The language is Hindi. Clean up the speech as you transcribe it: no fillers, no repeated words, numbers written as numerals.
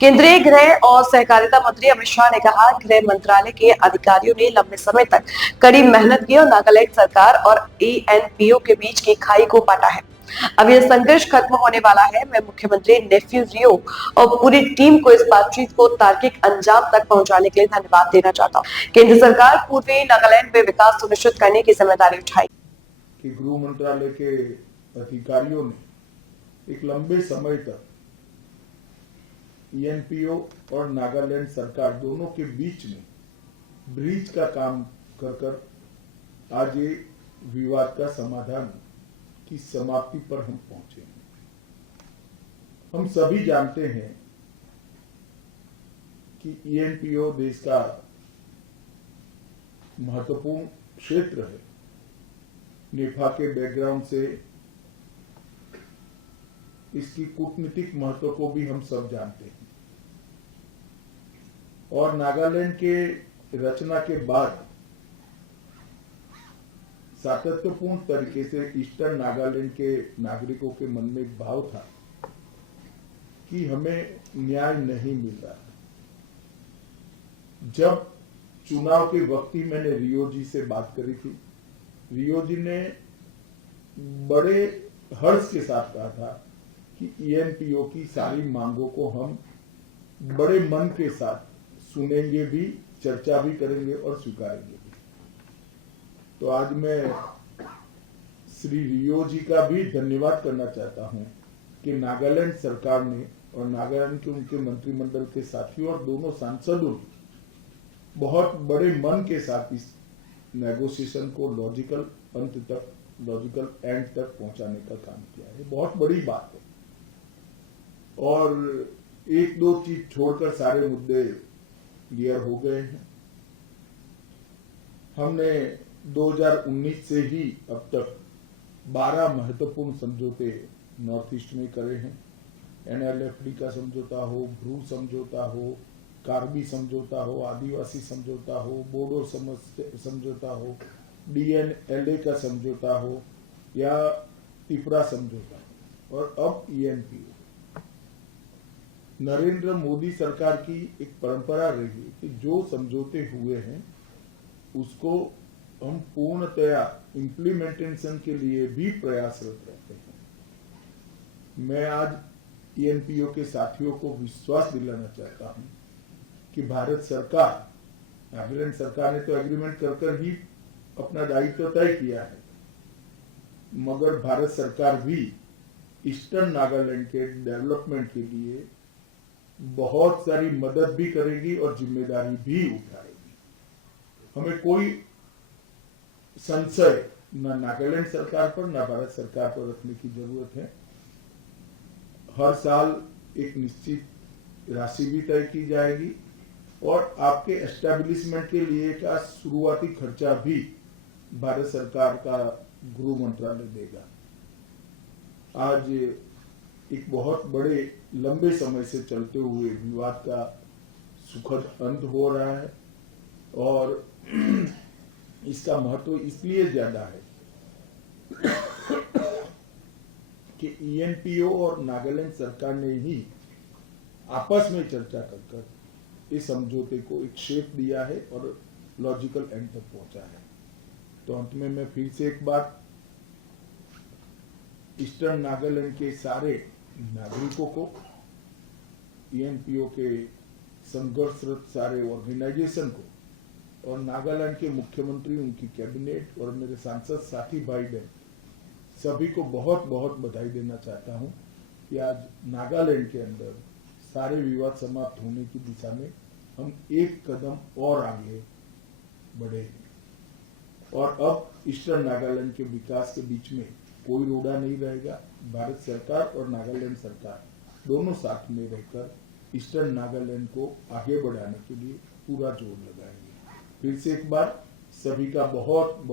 केंद्रीय गृह और सहकारिता मंत्री अमित शाह ने कहा, गृह मंत्रालय के अधिकारियों ने लंबे समय तक कड़ी मेहनत की और नागालैंड सरकार और एनपीओ के बीच की खाई को पाटा है। अब यह संघर्ष खत्म होने वाला है। मैं मुख्यमंत्री नेफ्यू रियो और पूरी टीम को इस बातचीत को तार्किक अंजाम तक पहुंचाने के लिए धन्यवाद देना चाहता हूं। केंद्र सरकार पूर्वी नागालैंड में विकास सुनिश्चित करने की जिम्मेदारी उठाई। गृह मंत्रालय के अधिकारियों ने एक लंबे समय तक एनपीओ और नागालैंड सरकार दोनों के बीच में ब्रिज का काम कर आज ये विवाद का समाधान की समाप्ति पर हम पहुंचे हैं। हम सभी जानते हैं कि एनपीओ देश का महत्वपूर्ण क्षेत्र है। नेफा के बैकग्राउंड से इसकी कूटनीतिक महत्व को भी हम सब जानते हैं और नागालैंड के रचना के बाद सातत्यपूर्ण तरीके से ईस्टर्न नागालैंड के नागरिकों के मन में एक भाव था कि हमें न्याय नहीं मिल रहा। जब चुनाव के वक्त ही मैंने रियो जी से बात करी थी, रियो जी ने बड़े हर्ष के साथ कहा था कि एनपीओ की सारी मांगों को हम बड़े मन के साथ सुनेंगे भी, चर्चा भी करेंगे और स्वीकारेंगे भी। तो आज मैं श्री रियो जी का भी धन्यवाद करना चाहता हूं कि नागालैंड सरकार ने और नागालैंड के उनके मंत्रिमंडल के साथियों और दोनों सांसदों ने बहुत बड़े मन के साथ इस नेगोशिएशन को लॉजिकल अंत तक, लॉजिकल एंड तक पहुंचाने का काम किया है। बहुत बड़ी बात है और एक दो चीज छोड़कर सारे मुद्दे क्लियर हो गए हैं। हमने 2019 से ही अब तक 12 महत्वपूर्ण समझौते नॉर्थ ईस्ट में करे हैं। एनएलएफडी का समझौता हो, ब्रू समझौता हो, कार्बी समझौता हो, आदिवासी समझौता हो, बोडो समझौता हो, डीएनएलए का समझौता हो या त्रिपुरा समझौता हो और अब ईएनपीओ। नरेंद्र मोदी सरकार की एक परंपरा रही कि जो समझौते हुए हैं उसको हम पूर्णतया इम्प्लीमेंटेशन के लिए भी प्रयासरत रहते हैं। मैं आज एनपीओ के साथियों को विश्वास दिलाना चाहता हूं कि भारत सरकार, नागालैंड सरकार ने तो एग्रीमेंट कर ही अपना दायित्व तय किया है, मगर भारत सरकार भी ईस्टर्न नागालैंड के डेवलपमेंट के लिए बहुत सारी मदद भी करेगी और जिम्मेदारी भी उठाएगी। हमें कोई संशय न नागालैंड सरकार पर न भारत सरकार पर रखने की जरूरत है। हर साल एक निश्चित राशि भी तय की जाएगी और आपके एस्टेब्लिशमेंट के लिए का शुरुआती खर्चा भी भारत सरकार का गृह मंत्रालय देगा। आज एक बहुत बड़े लंबे समय से चलते हुए विवाद का सुखद अंत हो रहा है और इसका महत्व इसलिए ज्यादा है कि ईएनपीओ और नागालैंड सरकार ने ही आपस में चर्चा कर इस समझौते को एक शेप दिया है और लॉजिकल एंड तक पहुंचा है। तो अंत में मैं फिर से एक बार ईस्टर्न नागालैंड के सारे नागरिकों को, एनपीओ के संघर्षरत सारे ऑर्गेनाइजेशन को और नागालैंड के मुख्यमंत्री, उनकी कैबिनेट और मेरे सांसद साथी भाई बहन सभी को बहुत बहुत बधाई देना चाहता हूं कि आज नागालैंड के अंदर सारे विवाद समाप्त होने की दिशा में हम एक कदम और आगे बढ़े हैं और अब ईस्टर्न नागालैंड के विकास के बीच में कोई रोड़ा नहीं रहेगा। भारत सरकार और नागालैंड सरकार दोनों साथ में रहकर ईस्टर्न नागालैंड को आगे बढ़ाने के लिए पूरा जोर लगाएंगे। फिर से एक बार सभी का बहुत बहुत